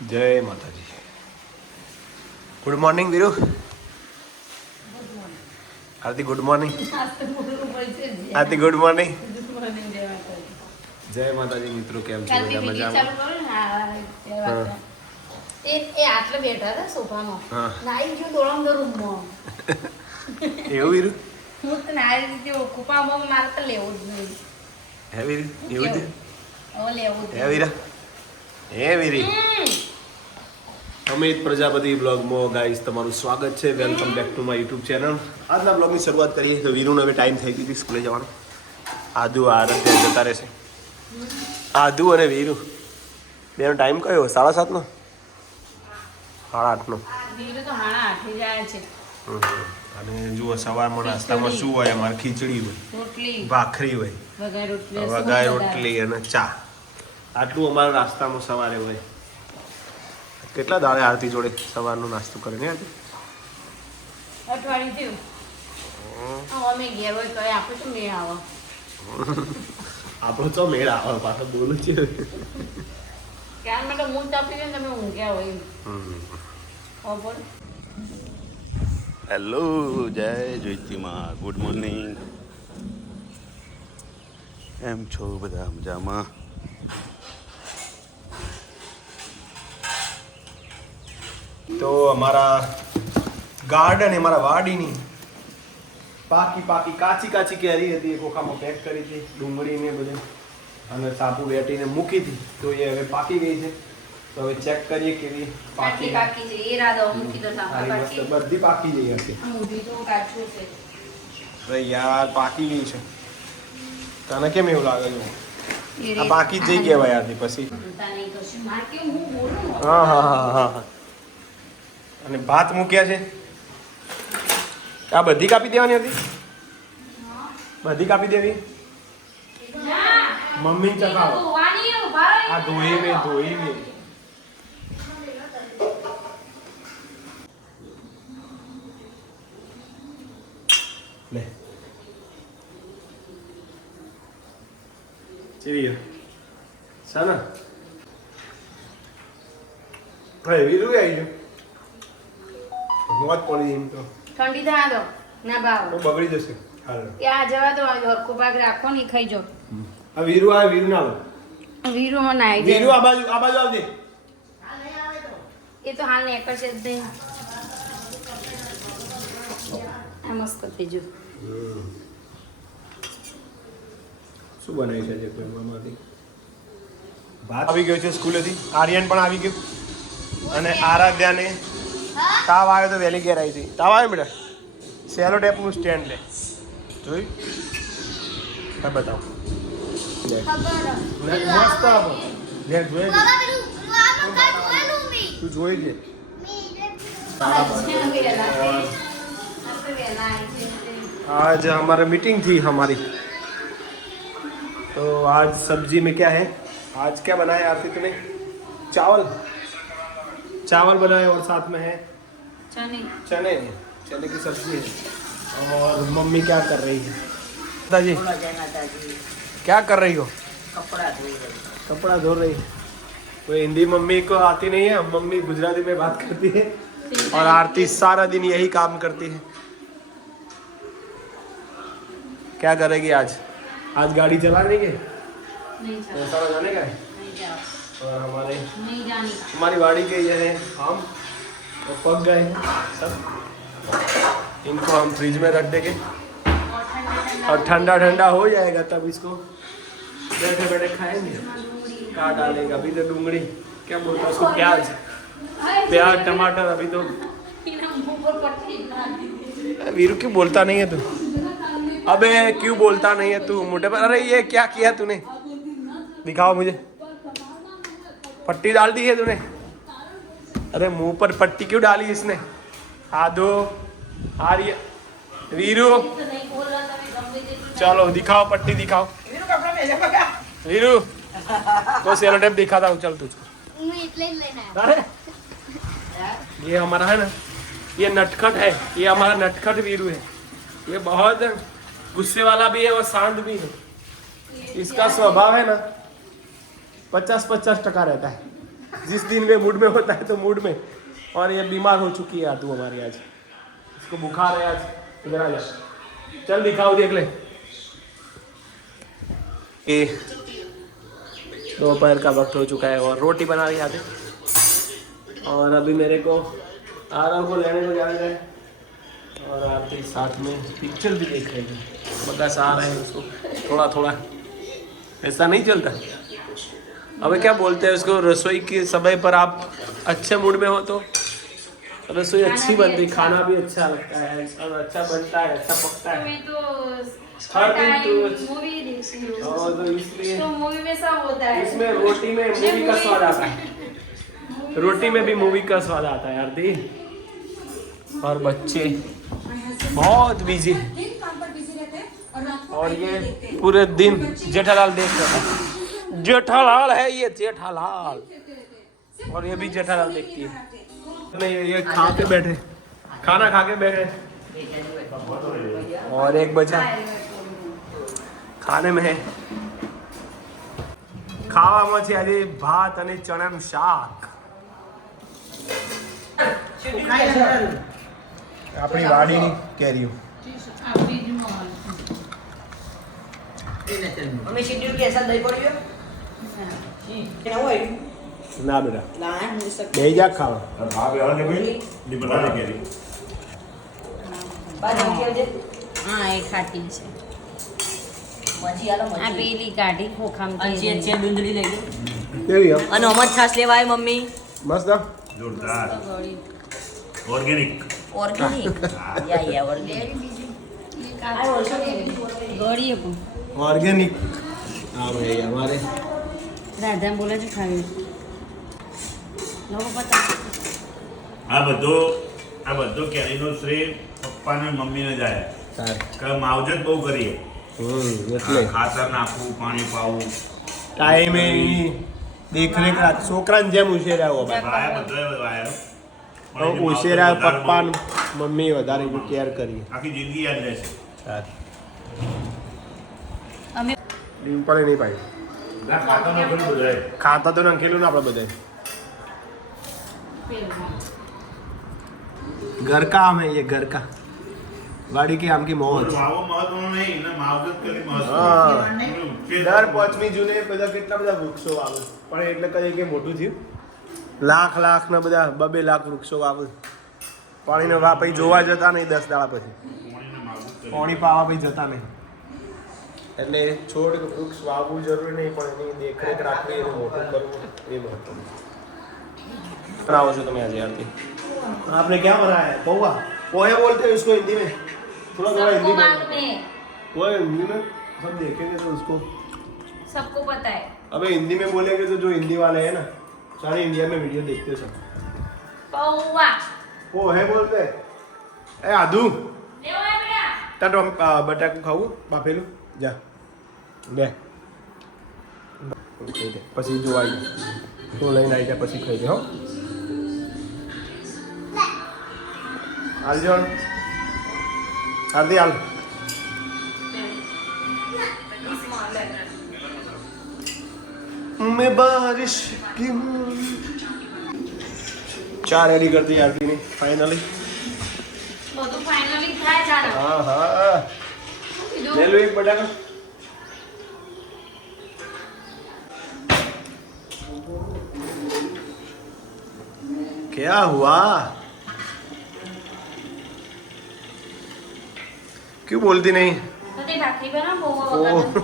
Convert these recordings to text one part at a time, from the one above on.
જય માતાજી. Good morning Veeru. Aarti good morning. Aarti good morning. જય માતાજી મિત્રો, કેમ છો? મજામાં. એ આટલે બેઠા હતા સોફામાં. નાઈ ગયો દોડમ દો રૂમમાં. એવું વીરુ? હું તો નાઈ દીધી કુપામાં મારે તો લેવું જ નહીં. હે વીરુ? એવું છે? હવે લેવું જ. હે વીરા? હે વીરી? અમિત પ્રજાપતિ બ્લોગમાં ગાઈસ તમારું સ્વાગત છે. Welcome back to my YouTube channel. આજના બ્લોગની શરૂઆત કરીએ તો વીરુનો હવે ટાઈમ થઈ ગયો સ્કૂલે જવાનો. આદુ આરત્ય જતા રહેશે. આદુ અને વીરુ બેનો ટાઈમ કયો? 7:30નો? 8:30નો. વીરુ તો 8:30 જાય છે. અને જુઓ સવારમાં નાસ્તામાં શું હોય? અમારે ખીચડી હોય, રોટલી, ભાખરી હોય, વઘાર રોટલી અને ચા. આટલું અમારા નાસ્તામાં સવારે હોય. કેટલા દાડે આરતી જોડે સવારનો નાસ્તો કરે ને આરતી? અઠવાડિયું થયું. અમે ઘેર હોય તો આપણે શું મેળ આવે? આપણો તો મેળ આવે પાછો બોલું છે. ક્યાં માટે મૂળ તાપી ને તમે ઊંઘ્યા હોય ખબર. હેલો, જય જ્યોતિમાં, ગુડ મોર્નિંગ. એમ છો બધા? મજામાં? તો અમારા ગાર્ડન અમારા વાડીની પાકી કાચી કેરી હતી એ ખોખામાં પેક કરી હતી, ડુંગળી ને બધું અને સાપુ વેટીને મૂકી હતી. તો એ હવે પાકી ગઈ છે. તો હવે ચેક કરીએ કેવી પાકી છે. એ રાદો મૂકી દો સાપા પાકી. બધી પાકી ગઈ હશે. મૂડી તો કાચું છે. અરે યાર પાકી ગઈ છે. તને કેમ એવું લાગે છે? આ બાકી જ જઈ કહેવાય યાર. પછી હા. અને ભાત મૂક્યા છે. આ બધી કાપી દેવાની હતી? બધી કાપી દેવી? મમ્મી ચકાવો. આ ધોઈ મે લે ચીવી સાના ભાઈ વીરુ આવી ગયો. મોત પડી એમ તો ઠંડી થા દો ના ભાવ તો બગડી જશે. હાલ ત્યાં જવા દો. હરકો ભાગ રાખો ને ખાઈ જો. આ વીરુ આ વીરુ ના લો. વીરુ માં નાઈ જાય. વીરુ આ બાજુ આવજે. એ તો હાલ ને એક જ દે. આ મસ્ત થઈ જો. શું બનાવી છે જે કોઈ મમ્માથી? ભાત આવી ગયો છે સ્કૂલેથી. આર્યન પણ આવી ગયું અને આરાધ્યાને તાવ આવ્યો તો વહેલી ઘેર આવી હતી. તાવ આવ્યો બેટા? સેલો ટેપનું સ્ટેન્ડ લે. જોઈ હા બતાવો. મસ્ત આપો. લે જોઈ તું જોઈ છે. आज हमारा मीटिंग थी हमारी, तो आज सब्जी में क्या है? आज क्या बनाया आरती तूने? चावल बनाए और साथ में है चने की सब्जी है. और मम्मी क्या कर रही है? दादाजी क्या कर रही हो? कपड़ा धो रही है. कोई हिंदी मम्मी को आती नहीं है. मम्मी गुजराती में बात करती है और आरती सारा दिन यही काम करती है. क्या करेगी आज? आज गाड़ी चलाने के नहीं ऐसा जाने का है. और हमारी वाड़ी के ये है हम तो पक गए हैं सब. इनको हम फ्रिज में रख देंगे और ठंडा हो जाएगा तब इसको बैठे खाएंगे. क्या डालेंगे? अभी तो डूंगरी क्या बोलता है उसको, प्याज टमाटर. अभी तो वीरू क्यों बोलता नहीं है तू? अबे क्यों बोलता नहीं है तू मोटे पर? अरे ये क्या किया तूने? दिखाओ मुझे. पट्टी डाल दी है तूने? अरे मुंह पर पट्टी क्यों डाली इसने? आदो आर्य वीरू चलो दिखाओ पट्टी दिखाओ. वीरू को सेलो टेप दिखाता हूँ. चल तुझको. अरे ये हमारा है ना, ये नटखट है. ये हमारा नटखट वीरू है. ये बहुत गुस्से वाला भी है और शांत भी है. इसका स्वभाव है ना 50-50% रहता है. जिस दिन में मूड में होता है तो मूड में। और ये बीमार हो चुकी है आदू हमारी आज, इसको बुखार है आज। इधर आ जा, चल दिखाओ देख ले। ये दोपहर का वक्त हो चुका है और रोटी बना रही आते, और अभी मेरे को आरव को लेने को जाना है और आपके साथ में पिक्चर भी देख रहे हैं। बस आ रहे हैं उसको थोड़ा थोड़ा, ऐसा नहीं चलता। अबे क्या बोलते हैं उसको, रसोई के समय पर आप अच्छे मूड में हो तो रसोई अच्छी बनती, खाना भी अच्छा लगता है और अच्छा बनता है, अच्छा पकता है। मैं तो हर दिन तो मूवी देखती हूँ, और तो इसलिए तो मूवी में सब होता है। इसमें रोटी में मूवी का स्वाद आता है, रोटी में भी मूवी का स्वाद आता है आरती। और बच्चे बहुत बिजी, और ये पूरे दिन जेठालाल देख रहा था। जेठालाल है ये, जेठालाल, और ये भी जेठालाल देखती है। नहीं ये खा के बैठे, खाना खा के बैठे, और 1 बजा खाने में है। ખાવામાં છે આજે ભાત અને ચણાનું શાક। આપણી વાડીની કેરીઓ। મમ્મી શેડ્યુલ કે એસા દહીં પડ્યો કે ના હોય ના બેટા ના હું સક બે જા ખાવા। બાદ આખી આવજે હા એ ખાટી છે, મજી આલો આ મજી પેલી કાઢી ખોખામથી અંચી અંચી ડુંગળી લઈ લો કેવી હે? અને અમર છાસ લેવાય મમ્મી મસ્ત જોરદાર ગળી ઓર્ગેનિક ઓર્ગેનિક યા ઓર્ગેનિક ગળી પણ ઓર્ગેનિક। આ ભાઈ અમારે રાધા બોલે છે ખાવી લોકો પતા આ બધો કેરીનો શ્રેય પપ્પા ને મમ્મીને જાય કે માવજત બહુ કરીએ। એટલે ખાતર નાખવું, પાણી પાવું, ટાઈમે દેખરેખ રાખ, છોકરાને જેમ ઉછેર્યા વાયા બધા વાયા ઉછેર્યા પપ્પા મમ્મી વધારે કેર કરી। આખી જિંદગી યાદ રહેશે। અમે ડિમ્પલે નહીં પાડી, ખાતરનો ઘણું બધું રહે। ખાતા તો નાખેલું ને આપણે બધા। घर का आम है ये, घर का वाड़ी के आम की मौज। વાવો મહત્વનો નહીં ને માવજત કરી હા। મહત્વનું। દર 5મી જૂને બધા કેટલા બધા વૃક્ષો વાવે, પણ એટલે કદી કે મોટું થયું લાખ ને બધા 2 લાખ વૃક્ષો વાવે। પાણીનો વા પછી જોવા જતા નહીં 10 દાડા પછી, પાણીને માવજત કરી। પાણી પાવા પછી જતા નહીં। એટલે છોડ કે વૃક્ષ વાવવું જરૂરી નહીં, પણ એની દેખરેખ રાખવી, એનું મોટું કરવું એ મહત્વનું। बनाओ છો તમે આજે आरती? आपने क्या बनाया है? पोहा। पोहे बोलते हैं उसको हिंदी में, थोड़ा थोड़ा हिंदी में। पोहे हिंदी में सब देखेंगे तो उसको सबको पता है। अबे हिंदी में बोलेंगे तो जो हिंदी वाले हैं ना, सारे इंडिया में वीडियो देखते हैं सब, पौवा पोहे बोलते हैं। ए आदू लेवा है बेटा टाटो बटाकू खाऊ बाफेलू जा બે ખાઈ દે, પછી જોવાઈ તો લઈને આવી જાય પછી ખાઈ દે। હો હાલ જો આરતી હાલ। मैं बारिश की चार रेडी कर दी आरती ने फाइनली। બધું ફાઇનલી થાય જાણો हाँ हाँ ले लो एक बटाका। क्या हुआ? क्यों बोलती नहीं? તો તે ભાખરી બનાવ પૌવા ओ, વગર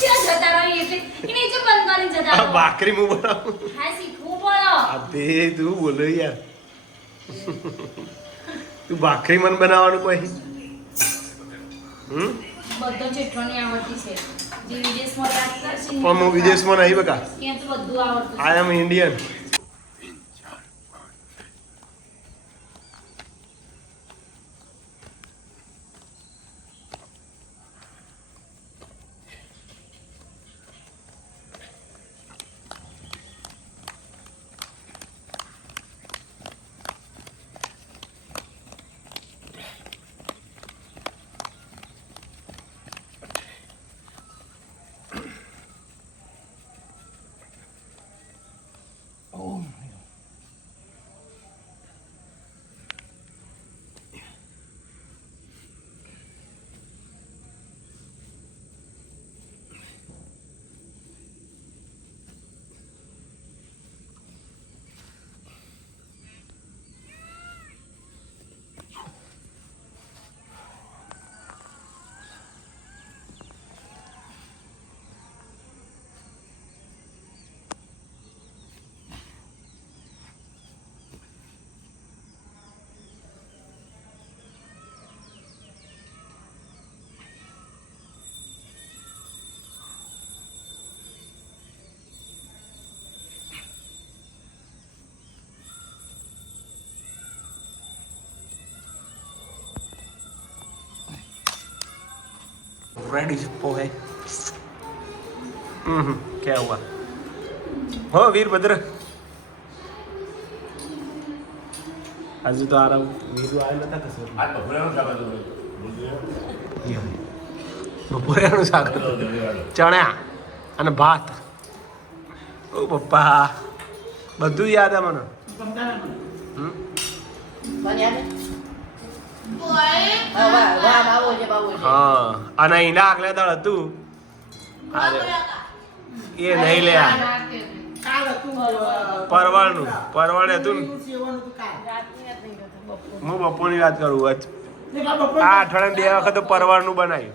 ક્યાં જતા રહો એટલે કે નીચે બંધ કરી જતા अब રહો भाकरी मुंह बनाओ। હા શીખવું પડો अबे तू बोलो यार तू भाकरी मन बनावानु कोई બધો જેટલો ની આવડતી છે જે વિદેશમાં રાખતા છે ને, પણ હું વિદેશમાં નહીં બકા, ત્યાં તો બધું આવડતું છે। I am Indian. रेडी पोहे क्या हुआ हो वीरभद्र हजू तो आ रहा हूँ वीरू आया था कसर આ બપોરનું શાક હતું. બપોરેનું શાક હતું. ચણા અને ભાત ઓ પપ્પા બધું યાદ આ મને હમ? મને યાદ હા વાહ વાહ બાબુ છે હા અને એના આગલે દાળ હતું અરે એ નહીં લે પરવળનું પરવળ હતું ને હું બપોરની વાત કરું આ અઠવાડિયામાં 2 વખત તો પરવળનું બનાવ્યું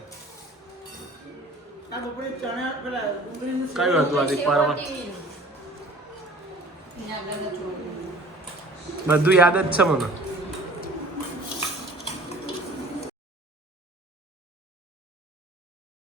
કયું હતું આજે પરવળ બધું યાદ જ છે મને